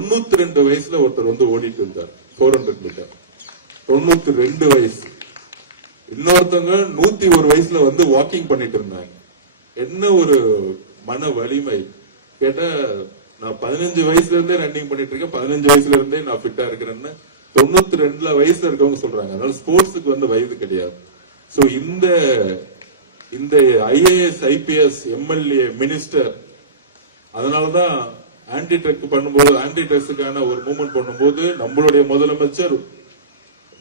92 வயசுல ஒருத்தர் வந்து ஓடிட்டு இருந்தார் 400 மீட்டர். 92 வயசு. இன்னொருத்தவங்க 101 வயசுல வந்து வாக்கிங் பண்ணிட்டு இருந்தாங்க. என்ன ஒரு மன வலிமை கேட்டா, நான் 15 வயசுல இருந்தே ரன்னிங் பண்ணிட்டு இருக்கேன், 15 வயசுல இருந்தே நான் ஃபிட்டா இருக்கிறேன்னு 92 வயசுல இருக்கவங்க சொல்றாங்க. அதனால ஸ்போர்ட்ஸுக்கு வந்து வயது கிடையாது. சோ இந்த ஐஏஎஸ், ஐபிஎஸ், எம்எல்ஏ, மினிஸ்டர், அதனாலதான் ஆன்டி ட்ரக் பண்ணும்போது, ஆன்டி ட்ரக்ஸுக்கான ஒரு மூவ்மெண்ட் பண்ணும்போது நம்மளுடைய முதலமைச்சர்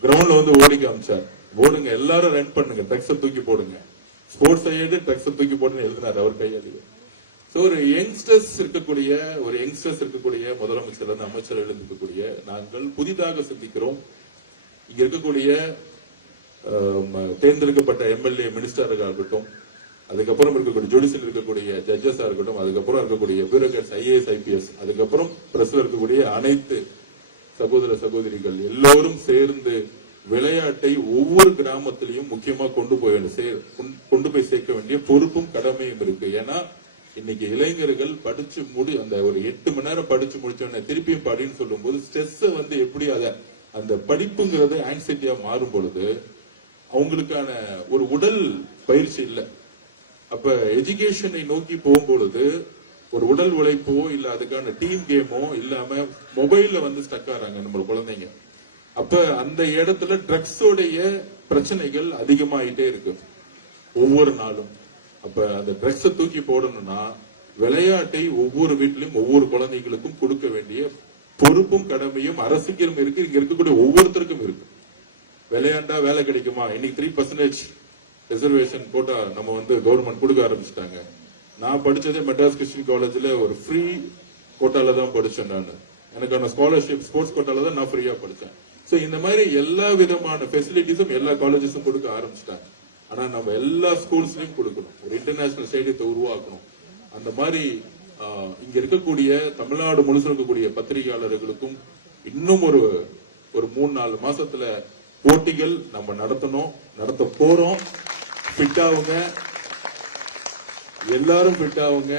கிரவுண்ட்ல வந்து ஓடி காமிச்சார். ஓடுங்க, எல்லாரும் ரன் பண்ணுங்க, ட்ரக்ஸை தூக்கி போடுங்க, ஸ்போர்ட்ஸ் ஐயடு ட்ரக்ஸை தூக்கி போடுன்னு எழுதினார் அவர் கையடி. ஒரு யங்ஸ்டர்ஸ் இருக்கக்கூடிய முதலமைச்சர் வந்து அமைச்சர்கள் இருக்கக்கூடிய நாங்கள் புதிதாக சிந்திக்கிறோம். இங்க இருக்கக்கூடிய தேர்ந்தெடுக்கப்பட்ட எம்எல்ஏ, மினிஸ்டர்களாக இருக்கட்டும், அதுக்கப்புறம் இருக்கக்கூடிய ஜுடிஷியல் இருக்கக்கூடிய ஜட்ஜஸா இருக்கட்டும், அதுக்கப்புறம் இருக்கக்கூடிய பியூரோக்ராட்ஸ், ஐஏஎஸ், ஐபிஎஸ், அதுக்கப்புறம் பிரஸ்ல இருக்கக்கூடிய அனைத்து சகோதர சகோதரிகள் எல்லோரும் சேர்ந்து விளையாட்டை ஒவ்வொரு கிராமத்திலையும் முக்கியமா கொண்டு போய் சேர்க்க வேண்டிய பொறுப்பும் கடமையும் இருக்கு. ஏன்னா இன்னைக்கு இளைஞர்கள் படிச்சு அந்த ஒரு 8 மணி நேரம் படிச்சு முடிச்சோன்னு திருப்பியும் படின்னு சொல்லும் போது ஸ்ட்ரெஸ் வந்து எப்படி அந்த படிப்புங்கிறது ஆங்ஸைட்டியா மாறும் பொழுது அவங்களுக்கான ஒரு உடல் பயிற்சி இல்லை. அப்ப எஜுகேஷனை நோக்கி போகும்பொழுது ஒரு உடல் உழைப்போ இல்ல அதுக்கான டீம் கேமோ இல்லாம மொபைல்ல வந்து ஸ்டக் ஆறாங்க நம்ம குழந்தைங்க. அப்ப அந்த இடத்துல ட்ரக்ஸோடைய பிரச்சனைகள் அதிகமாயிட்டே இருக்கு ஒவ்வொரு நாளும். அப்ப அந்த ட்ரக்ஸை தூக்கி போடணும்னா விளையாட்டை ஒவ்வொரு வீட்டிலும் ஒவ்வொரு குழந்தைகளுக்கும் கொடுக்க வேண்டிய பொறுப்பும் கடமையும் அரசுக்கும் இருக்கு, இங்க இருக்கக்கூடிய ஒவ்வொருத்தருக்கும் இருக்கு. விளையாண்டா வேலை கிடைக்குமா? இன்னைக்கு 3% ரிசர்வேஷன் கோட்டா நம்ம வந்து கவர்மெண்ட் கொடுக்க ஆரம்பிச்சிட்டாங்க. நான் படிச்சதே மெட்ராஸ் கிறிஸ்டியன் காலேஜ்ல ஒரு ஃப்ரீ கோட்டால தான் படிச்சேன். நான் எனக்கான ஸ்காலர்ஷிப் ஸ்போர்ட்ஸ் கோட்டால தான் நான் ஃப்ரீயா படிச்சேன். சோ இந்த மாதிரி எல்லா விதமான ஃபெசிலிட்டிஸும் எல்லா காலேஜஸும் கொடுக்க ஆரம்பிச்சிட்டாங்க. ஆனா நம்ம எல்லா ஸ்கூல்ஸ்லயும் கொடுக்கணும், ஒரு இன்டர்நேஷனல் ஸ்டேடியத்தை உருவாக்கணும். அந்த மாதிரி இங்க இருக்கக்கூடிய தமிழ்நாடு முழுசு இருக்கக்கூடிய பத்திரிகையாளர்களுக்கும் இன்னும் ஒரு 3-4 மாசத்துல போட்டிகள் நம்ம நடத்த போறோம். ஃபிட் ஆகுங்க, எல்லாரும் ஃபிட் ஆகுங்க.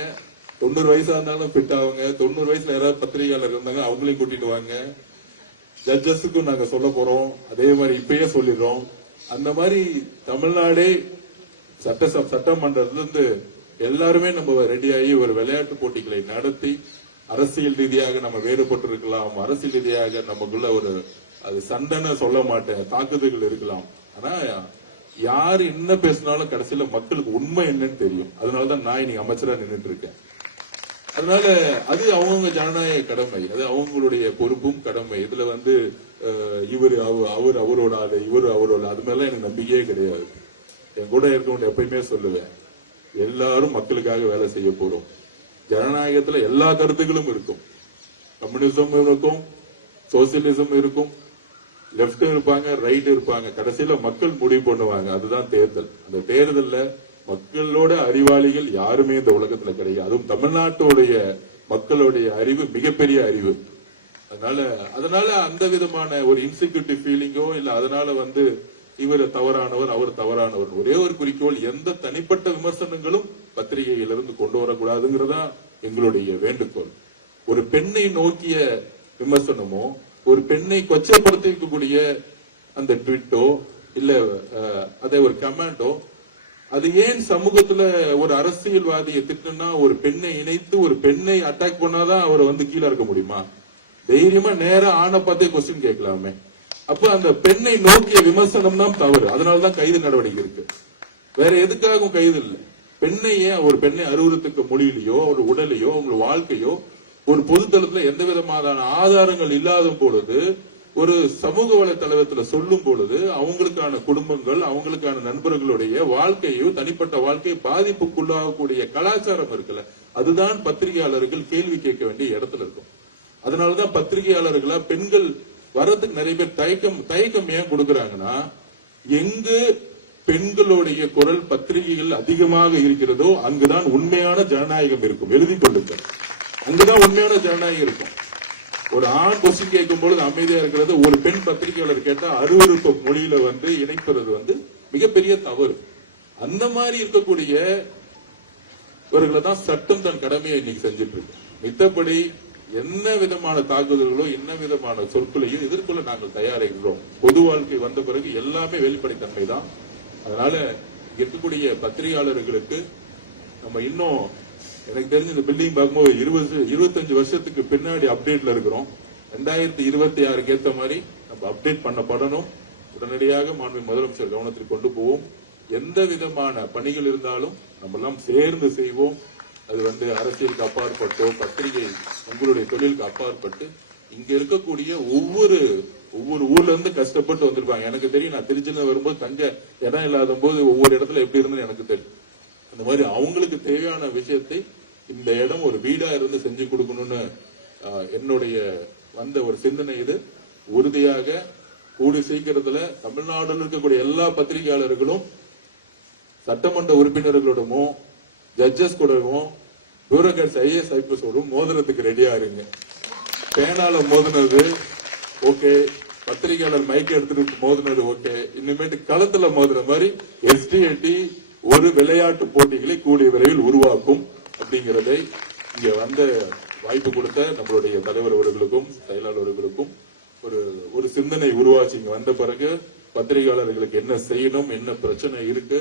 90 வயசா இருந்தாலும் ஃபிட் ஆகுங்க. 90 வயசுல யாராவது பத்திரிகையாளர் இருந்தாங்க அவங்களையும் கூட்டிட்டு வாங்க. ஜட்ஜஸுக்கும் நாங்க சொல்ல போறோம், அதே மாதிரி இப்பயே சொல்லிடுறோம். அந்த மாதிரி தமிழ்நாடே சட்டமன்றத்திலிருந்து எல்லாருமே நம்ம ரெடியாகி ஒரு விளையாட்டு போட்டிகளை நடத்தி, அரசியல் ரீதியாக நம்ம வேறுபட்டு இருக்கலாம், அரசியல் ரீதியாக நமக்குள்ள ஒரு அது சண்டைன்னு சொல்ல மாட்டேன், தாக்குதல்கள் இருக்கலாம். ஆனா யாரு என்ன பேசினாலும் கடைசியில மக்களுக்கு உண்மை என்னன்னு தெரியும். அதனாலதான் நான் இன்னைக்கு அமைச்சரா நின்றுட்டு இருக்கேன். அதனால அது அவங்க ஜனநாயக கடமை, அது அவங்களுடைய பொறுப்பும் கடமை. இதுல வந்து இவர் அவரோட ஆளு, இவர் அவரோட, அது மேல எனக்கு நம்பிக்கையே கிடையாது. என் கூட இருக்கவங்க எப்பயுமே சொல்லுவேன், எல்லாரும் மக்களுக்காக வேலை செய்ய போறோம். ஜனநாயகத்துல எல்லா கருத்துக்களும் இருக்கும், கம்யூனிசம் இருக்கும், சோசியலிசம் இருக்கும், லெப்ட் இருப்பாங்க, ரைட் இருப்பாங்க. கடைசியில மக்கள் முடிவு பண்ணுவாங்க. அதுதான் தேர்தல். அந்த தேர்தல்ல மக்களோட அறிவாளிகள் யாருமே இந்த உலகத்துல கிடையாது. அதுவும் தமிழ்நாட்டுடைய மக்களுடைய அறிவு மிகப்பெரிய அறிவு. அதனால அந்த விதமான ஒரு இன்செக்யூரிட்டி ஃபீலிங்கோ இல்ல அதனால வந்து இவர் தவறானவர் அவர் தவறானவர், ஒரே ஒரு குறிக்கோள், எந்த தனிப்பட்ட விமர்சனங்களும் பத்திரிகையிலிருந்து கொண்டு வரக்கூடாதுங்கிறதா எங்களுடைய வேண்டுகோள். ஒரு பெண்ணை நோக்கிய விமர்சனமோ, ஒரு பெண்ணை கொச்சைப்படுத்திக்கக்கூடிய அந்த ட்வீட்டோ இல்ல அதே ஒரு கமெண்டோ, அது ஏன் சமூகத்துல ஒரு அரசியல்வாதியை திட்டுனா ஒரு பெண்ணை இணைத்து ஒரு பெண்ணை அட்டாக் பண்ணாதான் அவரை வந்து கீழே இருக்க முடியுமா? தைரியமா நேரா ஆணை பார்த்தே கொஸ்டின் கேட்கலாமே. அப்ப அந்த பெண்ணை நோக்கிய விமர்சனம் தான் தவறு. அதனாலதான் கைது நடவடிக்கை இருக்கு, வேற எதுக்காகவும் கைது இல்லை. பெண்ணை ஏன் ஒரு பெண்ணை அறிவுறுத்துக்க மொழியிலையோ ஒரு உடலையோ உங்க வாழ்க்கையோ ஒரு பொதுத்தளத்துல எந்த விதமான ஆதாரங்கள் இல்லாத பொழுது ஒரு சமூக வலைத்தளத்துல சொல்லும் பொழுது அவங்களுக்கான குடும்பங்கள் அவங்களுக்கான நண்பர்களுடைய வாழ்க்கையோ தனிப்பட்ட வாழ்க்கையை பாதிப்புக்குள்ளாகக்கூடிய கலாச்சாரம் இருக்குல்ல, அதுதான் பத்திரிகையாளர்கள் கேள்வி கேட்க வேண்டிய இடத்துல இருக்கும். அதனாலதான் பத்திரிகையாளர்களா பெண்கள் வர்றதுக்கு நிறைய பேர் தயக்கம் ஏன் கொடுக்கறாங்கன்னா, எங்கு பெண்களுடைய குரல் பத்திரிகைகள் அதிகமாக இருக்கிறதோ அங்குதான் உண்மையான ஜனநாயகம் இருக்கும். எழுதி கொள்ளுங்கள், அங்குதான் உண்மையான ஜனநாயகம் இருக்கும். ஒரு ஆண் கொஸ்டின் கேட்கும் பொழுது அமைதியா இருக்கிறது, ஒரு பெண் பத்திரிகையாளர் கேட்டா அருவருப்பு மொழியில வந்து இணைப்பது வந்து மிகப்பெரிய தவறு. அந்த மாதிரி இருக்கக்கூடிய இவர்களை தான் சட்டம் தன் கடமையை இன்னைக்கு செஞ்சுட்டு இருக்கு. மித்தபடி என்ன விதமான தாக்குதல்களோ என்ன விதமான சொற்களையும் எதிர்கொள்ள நாங்கள் தயாரிக்கிறோம். பொது வாழ்க்கை வந்த பிறகு எல்லாமே வெளிப்படைத்தன்மை தான். அதனால இருக்கக்கூடிய பத்திரிகையாளர்களுக்கு நம்ம இன்னும் எனக்கு தெரிஞ்ச இந்த பில்டிங் பார்க்கும்போது 25 வருஷத்துக்கு பின்னாடி அப்டேட்ல இருக்கிறோம். 2026 ஏற்ற மாதிரி நம்ம அப்டேட் பண்ணப்படணும். உடனடியாக மாண்பு முதலமைச்சர் கவனத்தில் கொண்டு போவோம். எந்த விதமான பணிகள் இருந்தாலும் நம்ம எல்லாம் சேர்ந்து செய்வோம். அது அரசியலுக்கு அப்பாற்பட்டோ பத்திரிகை உங்களுடைய தொழிலுக்கு அப்பாற்பட்டு இங்க இருக்கக்கூடிய ஒவ்வொரு ஊர்ல இருந்து கஷ்டப்பட்டு வந்திருப்பாங்க. எனக்கு தெரியும், நான் திருச்சியில வரும்போது தங்க இடம் இல்லாத போது ஒவ்வொரு இடத்துல எப்படி இருந்தது எனக்கு தெரியும். அந்த மாதிரி அவங்களுக்கு தேவையான விஷயத்தை இந்த இடம் ஒரு வீடா இருந்து செஞ்சு கொடுக்கணும்னு என்னுடைய வந்த ஒரு சிந்தனை. இது உறுதியாக கூடி சீக்கிரத்துல தமிழ்நாடுல இருக்கக்கூடிய எல்லா பத்திரிகையாளர்களும் சட்டமன்ற உறுப்பினர்களோடமோ ஜட்ஜஸ் கூடவும் பியூரோக்ராட்ஸ் ஐஏஎஸ் ஐபிஎஸோடும் மோதிரத்துக்கு ரெடியா இருங்க. பேனால மோதினது ஓகே, பத்திரிகையாளர் மைக் எடுத்துட்டு மோதினது ஓகே, இனிமேட்டு களத்துல மோதுற மாதிரி எஸ்டிஏடி ஒரு விளையாட்டு போட்டிகளை கூடிய விரைவில் உருவாக்கும் அப்படிங்கறதை இங்க வந்த வாய்ப்பு கொடுத்த நம்மளுடைய தலைவர் அவர்களுக்கும் செயலாளர் அவர்களுக்கும் ஒரு சிந்தனை உருவாச்சு. இங்க வந்த பிறகு பத்திரிகையாளர்களுக்கு என்ன செய்யணும், என்ன பிரச்சனை இருக்கு.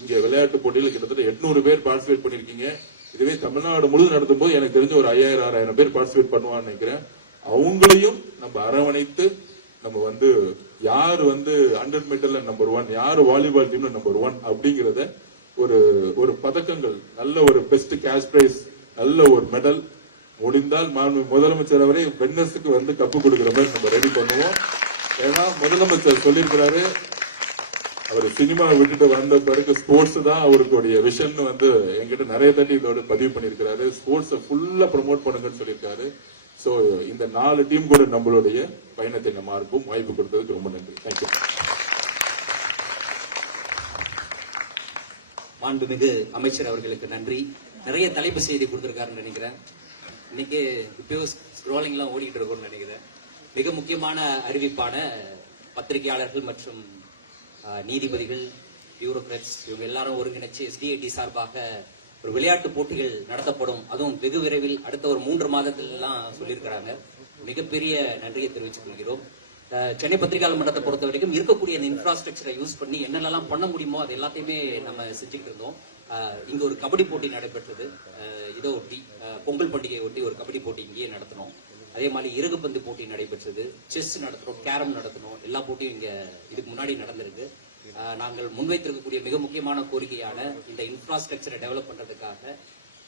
இங்க விளையாட்டு போட்டியில் கிட்டத்தட்ட 800 பேர் பார்ட்டிசிபேட் பண்ணிருக்கீங்க. இதுவே தமிழ்நாடு முழுவதும் நடத்தும் போது எனக்கு தெரிஞ்ச ஒரு 5000-6000 பேர் பார்ட்டிசிபேட் பண்ணுவான்னு நினைக்கிறேன். அவங்களையும் நம்ம அரவணைத்து நம்ம யாரு 100 மீட்டர்ல நம்பர் 1, யாரு வாலிபால் டீம்ல நம்பர் 1 அப்படிங்கறத ஒரு பதக்கங்கள், நல்ல ஒரு பெஸ்ட் கேஷ் பிரைஸ், நல்ல ஒரு மெடல், முடிந்தால் முதலமைச்சர் அவரே வென்னஸுக்கு கப்பு கொடுக்கிற மாதிரி நம்ம ரெடி பண்ணுவோம். ஏன்னா முதலமைச்சர் சொல்லியிருக்கிறாரு, அவர் சினிமா விட்டுட்டு வந்த பிறகு ஸ்போர்ட்ஸ் தான் அவருடைய விஷன் என்கிட்ட நிறைய தட்டி இதோட பதிவு பண்ணிருக்கிறாரு. ஸ்போர்ட்ஸ் ஃபுல்லா ப்ரமோட் பண்ணுங்கன்னு சொல்லியிருக்காரு. சோ இந்த 4 டீம் கூட நம்மளுடைய பயணத்தை நம்ம இருப்போம். வாய்ப்பு கொடுத்ததுக்கு ரொம்ப நன்றி. தேங்க்யூ. மாண்புமிகு அமைச்சர் அவர்களுக்கு நன்றி. நிறைய தலைப்பு செய்தி கொடுத்திருக்காருன்னு நினைக்கிறேன். இன்னைக்கு இப்போ ஸ்க்ரோலிங் எல்லாம் ஓடிட்டு இருக்கும்னு நினைக்கிறேன். மிக முக்கியமான அறிவிப்பான பத்திரிகையாளர்கள் மற்றும் நீதிபதிகள், பியூரோக்ராட்ஸ் இவங்க எல்லாரும் ஒருங்கிணைச்சு எஸ்டிஏடி சார்பாக ஒரு விளையாட்டு போட்டிகள் நடத்தப்படும், அதுவும் வெகு விரைவில் அடுத்த ஒரு 3 மாதத்துல எல்லாம் சொல்லியிருக்கிறாங்க. மிகப்பெரிய நன்றியை தெரிவித்துக் கொள்கிறோம். சென்னை பத்திரிகையாளர் மன்றத்தை பொறுத்த வரைக்கும் இருக்கக்கூடிய அந்த இன்ஃப்ராஸ்ட்ரக்சரை யூஸ் பண்ணி என்னென்னலாம் பண்ண முடியுமோ அது எல்லாத்தையுமே நம்ம செஞ்சுட்டு இருந்தோம். இங்க ஒரு கபடி போட்டி நடைபெற்றது. இதை ஒட்டி பொங்கல் பண்டிகையை ஒட்டி ஒரு கபடி போட்டி இங்கேயே நடத்தினோம். அதே மாதிரி இறகுப்பந்து போட்டி நடைபெற்றது, செஸ் நடத்துறோம், கேரம் நடத்தணும். எல்லா போட்டியும் இங்க இதுக்கு முன்னாடி நடந்திருக்கு. நாங்கள் முன்வைத்திருக்கக்கூடிய மிக முக்கியமான கோரிக்கையான இந்த இன்ஃப்ராஸ்ட்ரக்சரை டெவலப் பண்றதுக்காக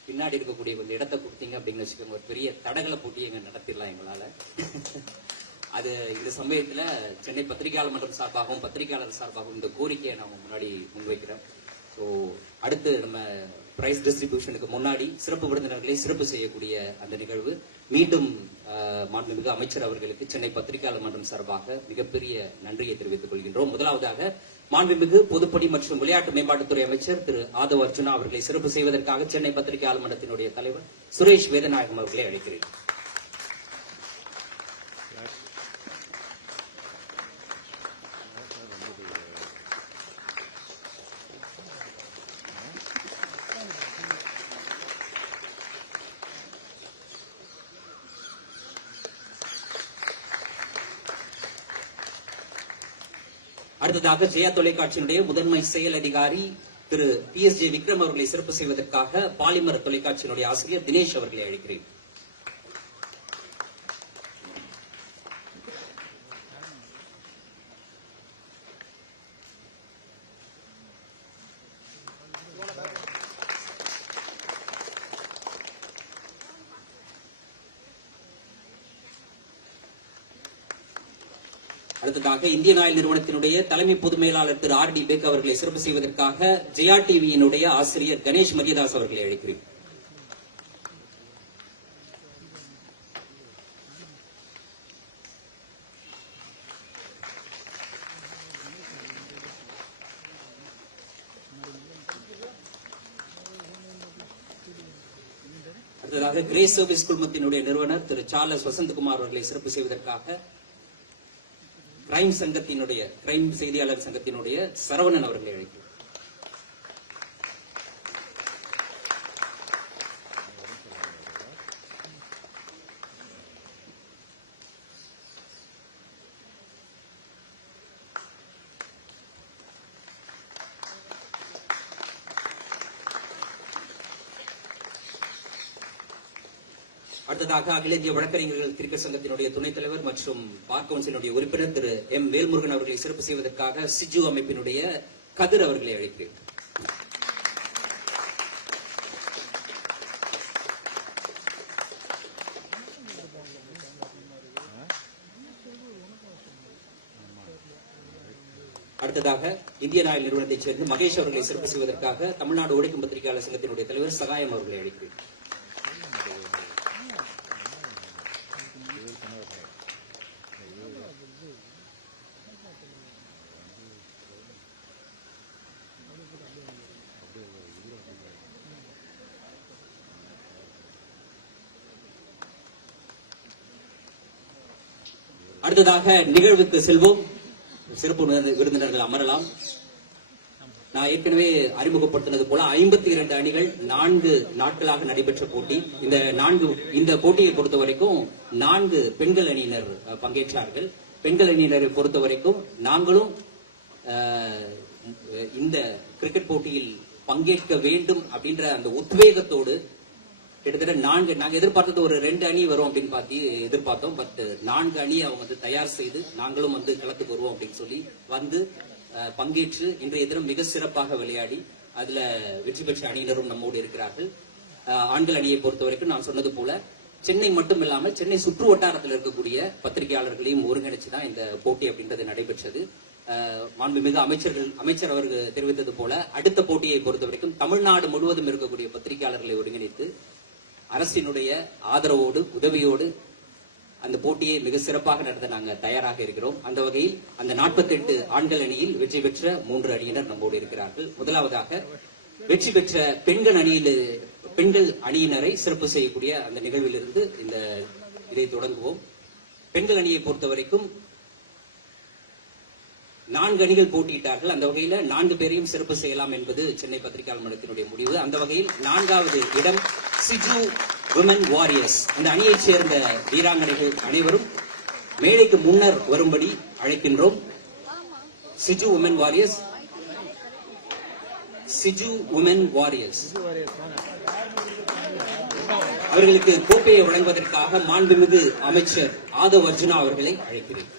பின்னாடி இருக்கக்கூடிய இந்த இடத்தை கொடுத்தீங்க அப்படின்னு வச்சுக்கோங்க, ஒரு பெரிய தடகள போட்டியை எங்க நடத்திடலாம் எங்களால. அது இந்த சமயத்துல சென்னை பத்திரிகையாளர் மன்றம் சார்பாகவும் பத்திரிகையாளர் சார்பாகவும் இந்த கோரிக்கையை நாம முன்னாடி முன்வைக்கிறோம். ஸோ அடுத்து நம்ம பிரைஸ் டிஸ்ட்ரிபியூஷனுக்கு முன்னாடி சிறப்பு விருந்தினர்களை சிறப்பு செய்யக்கூடிய அந்த நிகழ்வு. மீண்டும் மாண்புமிகு அமைச்சர் அவர்களுக்கு சென்னை பத்திரிகையாளர் மன்றம் சார்பாக மிகப்பெரிய நன்றியை தெரிவித்துக் கொள்கின்றோம். முதலாவதாக மாண்புமிகு பொதுப்பணி மற்றும் விளையாட்டு மேம்பாட்டுத்துறை அமைச்சர் திரு ஆதவ் அர்ஜுனா அவர்களை சிறப்பு செய்வதற்காக சென்னை பத்திரிகையாளர் மன்றத்தினுடைய தலைவர் சுரேஷ் வேதநாயகம் அவர்களை அழைக்கிறேன். அடுத்ததாக ஜெயா தொலைக்காட்சியினுடைய முதன்மை செயல் அதிகாரி திரு PSG விக்ரம் அவர்களை சிறப்பு செய்வதற்காக பாலிமர் தொலைக்காட்சியினுடைய ஆசிரியர் தினேஷ் அவர்களை அழைக்கிறேன். அடுத்ததாக இந்தியன் ஆயில் நிறுவனத்தினுடைய தலைமை பொது மேலாளர் திரு RD பேக் அவர்களை சிறப்பு செய்வதற்காக ஜெயா டிவியினுடைய ஆசிரியர் கணேஷ் மரியதாஸ் அவர்களை அழைக்கிறேன். அடுத்ததாக கிரேஸ் சர்வீஸ் குழுமத்தினுடைய நிறுவனர் திரு சார்லஸ் வசந்தகுமார் அவர்களை சிறப்பு செய்வதற்காக கிரைம் செய்தியாளர் சங்கத்தினுடைய சரவணன் அவர்களை அழைக்கிறேன். அடுத்ததாக அகில இந்திய வழக்கறிஞர்கள் கிரிக்கெட் சங்கத்தினுடைய துணைத் தலைவர் மற்றும் பார் கவுன்சிலுடைய உறுப்பினர் திரு எம் வேல்முருகன் அவர்களை சிறப்பு செய்வதற்காக சிஜு அமைப்பினுடைய கதிர் அவர்களை அழைக்கிறேன். அடுத்ததாக இந்தியன் ஆயில் நிறுவனத்தைச் சேர்ந்த மகேஷ் அவர்களை சிறப்பு செய்வதற்காக தமிழ்நாடு உழைக்கும் பத்திரிகையாளர் சங்கத்தினுடைய தலைவர் சகாயம் அவர்களை அழைக்கிறேன். அடுத்ததாக நிகழ்வுக்கு செல்வோம். சிறப்பு விருந்தினர்கள் அமரலாம். நான் ஏற்கனவே அறிமுகப்படுத்தினது போல 52 அணிகள் 4 நாட்களாக நடைபெற்ற போட்டி. இந்த போட்டியை பொறுத்த வரைக்கும் 4 பெண்கள் அணியினர் பங்கேற்றார்கள். பெண்கள் அணியினரை பொறுத்த வரைக்கும் நாங்களும் இந்த கிரிக்கெட் போட்டியில் பங்கேற்க வேண்டும் அப்படின்ற அந்த உத்வேகத்தோடு கிட்டத்தட்ட நாங்க எதிர்பார்த்தது ஒரு 2 அணி வரும் அப்படின்னு எதிர்பார்த்தோம். பட் 4 அணியை அவங்க தயார் செய்து நாங்களும் களத்துக்கு வருவோம் அப்படின்னு சொல்லி பங்கேற்று இன்றைய தினம் மிக சிறப்பாக விளையாடி அதுல வெற்றி பெற்ற அணியினரும் நம்மோடு இருக்கிறார்கள். ஆண்கள் அணியை பொறுத்த வரைக்கும் நான் சொன்னது போல சென்னை மட்டும் இல்லாமல் சென்னை சுற்று வட்டாரத்தில் இருக்கக்கூடிய பத்திரிகையாளர்களையும் ஒருங்கிணைச்சுதான் இந்த போட்டி அப்படின்றது நடைபெற்றது. மாண்புமிகு அமைச்சர் அவர்கள் தெரிவித்தது போல அடுத்த போட்டியை பொறுத்த வரைக்கும் தமிழ்நாடு முழுவதும் இருக்கக்கூடிய பத்திரிகையாளர்களை ஒருங்கிணைத்து அரசினுடைய ஆதரவோடு உதவியோடு அந்த போட்டியை மிக சிறப்பாக நடத்த நாங்க தயாராக இருக்கிறோம். அந்த வகையில் அந்த 48 ஆண்கள் அணியில் வெற்றி பெற்ற 3 அணியினர் நம்மோடு இருக்கிறார்கள். முதலாவதாக வெற்றி பெற்ற பெண்கள் அணியினரை சிறப்பு செய்யக்கூடிய அந்த நிகழ்விலிருந்து இதை தொடங்குவோம். பெண்கள் அணியை பொறுத்த வரைக்கும் 4 அணிகள் போட்டியிட்டார்கள். அந்த வகையில 4 பேரையும் சிறப்பு செய்யலாம் என்பது சென்னை பத்திரிகையாளர் மன்றத்தினுடைய முடிவு. அந்த வகையில் 4வது இடம் சிஜு விமன் வாரியர்ஸ். இந்த அணியைச் சேர்ந்த வீராங்கனைகள் அனைவரும் மேடைக்கு முன்னர் வரும்படி அழைக்கின்றோம். சிஜு விமன் வாரியர்ஸ். அவர்களுக்கு கோப்பையை வழங்குவதற்காக மாண்புமிகு அமைச்சர் ஆதவ் அர்ஜுனா அவர்களை அழைக்கிறேன்.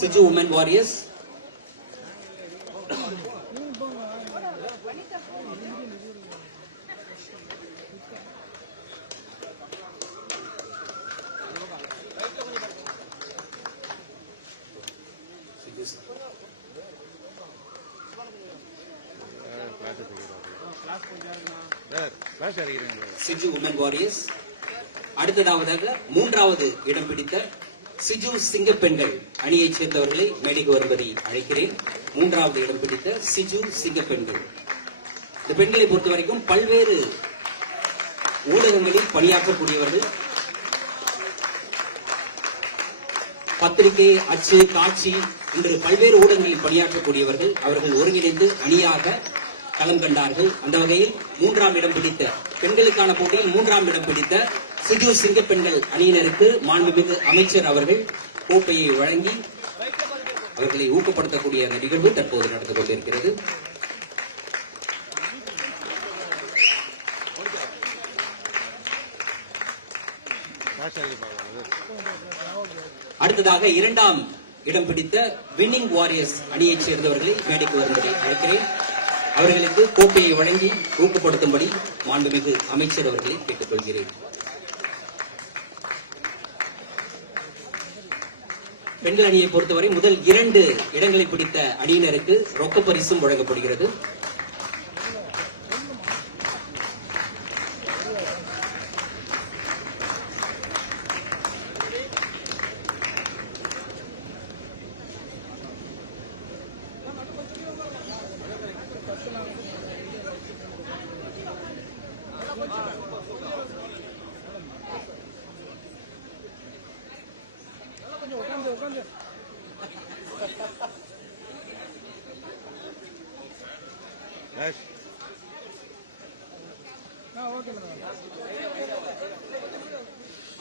சிஜு உமன் வாரியர்ஸ். சிஜு உமன் வாரியர்ஸ். அடுத்ததாக 3வது இடம் பிடித்த சிஜு சிங்க பெண்கள் அணியைச் சேர்ந்தவர்களை மேடைக்கு வருவதை அழைக்கிறேன். 3வது இடம் பிடித்த சிஜு சிங்க பெண்கள். இந்த பெண்களை பொறுத்த வரைக்கும் பல்வேறு ஊடகங்களில் பணியாற்றக்கூடியவர்கள். பத்திரிகை, அச்சு, காட்சி என்று பல்வேறு ஊடகங்களில் பணியாற்றக்கூடியவர்கள். அவர்கள் ஒருங்கிணைந்து அணியாக களம் கண்டார்கள். அந்த வகையில் 3ஆம் இடம் பிடித்த பெண்களுக்கான போட்டியில் 3ஆம் இடம் பிடித்த சிஜு சிங்க பெண்கள் அணியினருக்கு மாண்புமிகு அமைச்சர் அவர்கள் கோப்பையை வழங்கி அவர்களை ஊக்கப்படுத்தக்கூடிய அந்த நிகழ்வு தற்போது நடந்து கொண்டிருக்கிறது. அடுத்ததாக 2ஆம் இடம் பிடித்த வின்னிங் வாரியர்ஸ் அணியைச் சேர்ந்தவர்களை மேடைக்கு வரும்படி அழைக்கிறேன். அவர்களுக்கு கோப்பையை வழங்கி ஊக்கப்படுத்தும்படி மாண்புமிகு அமைச்சர் அவர்களை கேட்டுக்கொள்கிறேன். பெண்கள் அணியை பொறுத்தவரை முதல் 2 இடங்களை பிடித்த அணியினருக்கு ரொக்க பரிசும் வழங்கப்படுகிறது.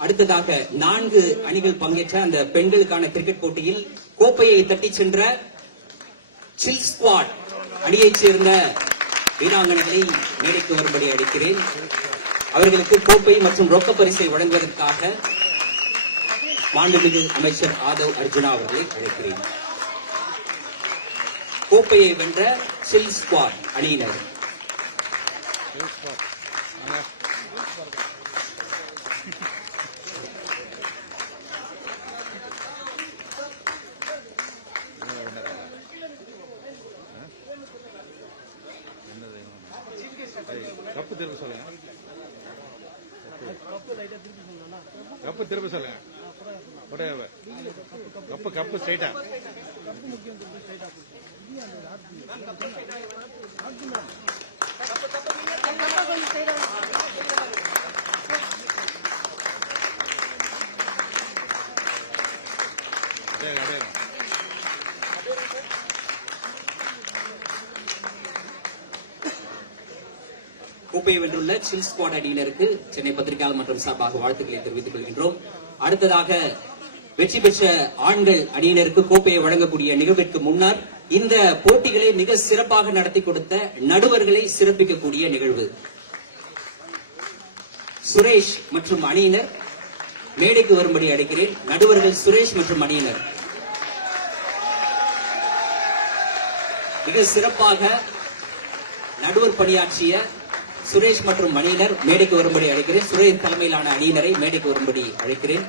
அடுத்ததாக 4 அணிகள் பங்கேற்ற அந்த பெண்களுக்கான கிரிக்கெட் போட்டியில் கோப்பையை தட்டி சென்ற சில் ஸ்குவாட் அணியைச் சேர்ந்த வீராங்கனைகளை மேடைக்கு வரும்படி அழைக்கிறேன். அவர்களுக்கு கோப்பை மற்றும் ரொக்க பரிசை வழங்குவதற்காக மாண்புமிகு அமைச்சர் ஆதவ் அர்ஜுனா அவர்களை அழைக்கிறேன். கோப்பையை வென்ற சில் ஸ்குவாட் அணியினர் கப்பு திரும்ப சொல்லுங்க. கப்பு திரும்ப சொல்லுங்க. கப்பு கப்பு ஸ்ட்ரைட்டா. கோப்பையை வென்றுள்ள சில் ஸ்குவாட் அணியினருக்கு சென்னை பத்திரிகையாளர் மன்றம் சார்பாக வாழ்த்துக்களை தெரிவித்துக் கொள்கின்றோம். அடுத்ததாக வெற்றி பெற்ற ஆண்கள் அணியினருக்கு கோப்பையை வழங்கக்கூடிய நிகழ்விற்கு முன்னர் இந்த போட்டிகளை மிக சிறப்பாக நடத்தி கொடுத்த நடுவர்களை சிறப்பிக்கக்கூடிய நிகழ்வு. சுரேஷ் மற்றும் அணியினர் மேடைக்கு வரும்படி அழைக்கிறேன். நடுவர்கள் சுரேஷ் மற்றும் அணியினர் மிக சிறப்பாக நடுவர் பணியாற்றிய சுரேஷ் மற்றும் அணியினர் மேடைக்கு வரும்படி அழைக்கிறேன். சுரேஷ் தலைமையிலான அணியினரை மேடைக்கு வரும்படி அழைக்கிறேன்.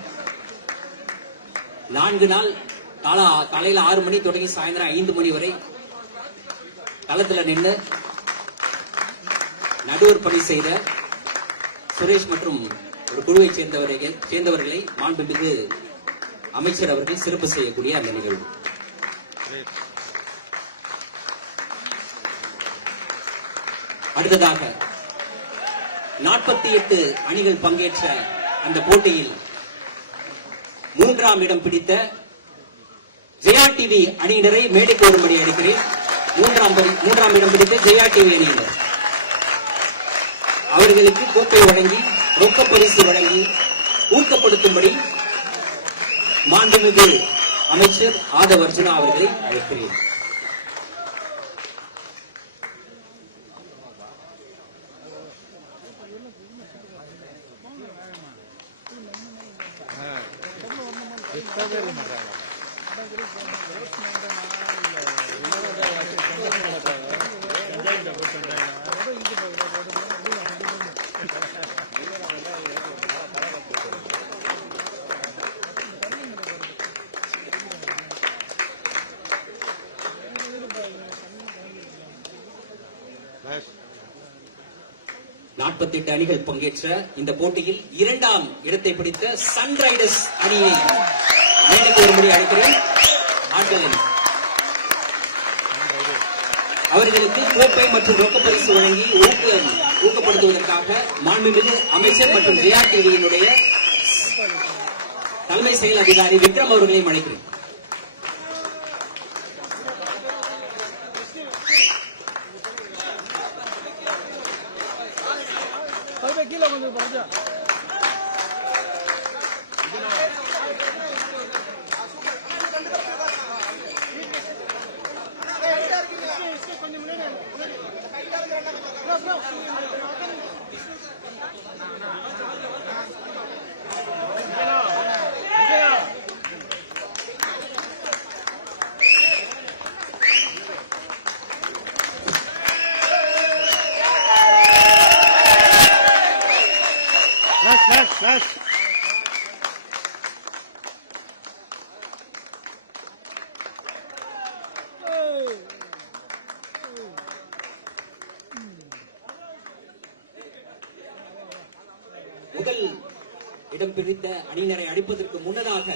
4 நாள் காலையில 6 மணி தொடங்கி சாயந்தரம் 5 மணி வரை களத்துல நின்று நடுவர் பணி செய்த சுரேஷ் மற்றும் ஒரு குழுவை சேர்ந்தவர்களை மாண்புமிகு அமைச்சர் அவர்கள் சிறப்பு செய்யக்கூடிய அந்த நிகழ்வு. அடுத்ததாக 48 அணிகள் பங்கேற்ற அந்த போட்டியில் 3ஆம் இடம் பிடித்த ஜெயா டிவி அணியினரை மேடைக்கு வரும்படி அழைக்கிறேன். 3ஆம் இடம் பிடித்த ஜெயா டிவி அணியினர் அவர்களுக்கு கோப்பை வழங்கி ரொக்க பரிசு வழங்கி ஊக்கப்படுத்தும்படி மாண்புமிகு அமைச்சர் ஆதவ் அர்ஜுனா அவர்களை அழைக்கிறேன். நாற்பத்தெட்டு அணிகள் பங்கேற்ற இந்த போட்டியில் 2ஆம் இடத்தை பிடித்த சன்ரைடர்ஸ் அணியை மேடைக்கு வரும்படி அழைக்கிறேன். அவர்களுக்கு கோப்பை மற்றும் ரொக்க பரிசு வழங்கி ஊக்கப்படுத்துவதற்காக மாண்புமிகு அமைச்சர் மற்றும் ஜெயா டிவியினுடைய தலைமை செயல் அதிகாரி விக்ரம் அவர்களையும் அழைக்கிறேன். முதல் இடம் பிடித்த அணியினரை அழைப்பதற்கு முன்னதாக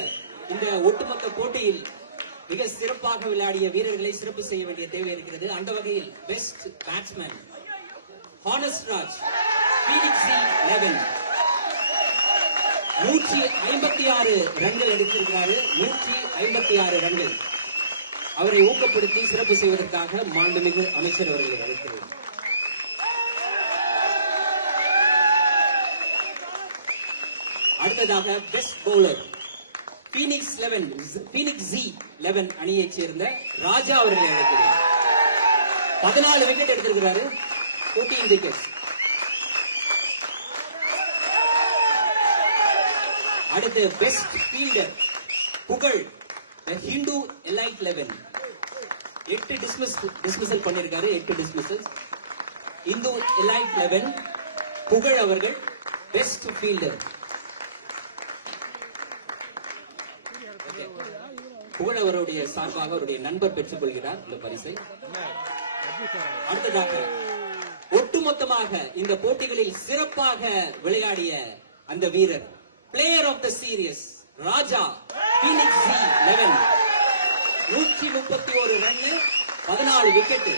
இந்த ஒட்டுமொத்த போட்டியில் மிக சிறப்பாக விளையாடிய வீரர்களை சிறப்பு செய்ய வேண்டிய தேவை இருக்கிறது. அந்த வகையில் best batsman honest Raj Phoenix 11 156 ரன்கள் எடுத்திருக்கிறாரு. 156 ரன்கள். அவரை ஊக்கப்படுத்தி சிறப்பு செய்வதற்காக மாண்புமிகு அமைச்சர் அவர்களை அழைக்கிறேன். அடுத்ததாக பெஸ்ட் பவுலர் பீனிக்ஸ் 11 அணியைச் சேர்ந்த ராஜா அவர்களை அழைக்கிறேன். 14 விக்கெட் எடுத்திருக்கிறாரு. 14 விக்கெட். அடுத்து பெஸ்ட் ஃபீல்டர் புகழ் ஹிந்து எலைட் 11 8 டிஸ்மிசல் பண்ணிருக்காரு 8 டிஸ்மிசல் இந்து எலைட் 11 புகழ் அவர்கள் பெஸ்ட் ஃபீல்டர் புகழ் அவருடைய சார்பாக அவருடைய நண்பர் பெற்றுக் கொள்கிறார் இந்த பரிசை. அடுத்ததாக ஒட்டுமொத்தமாக இந்த போட்டிகளில் சிறப்பாக விளையாடிய அந்த வீரர் player of the series Raja Phoenix 11 131 run 14 wicket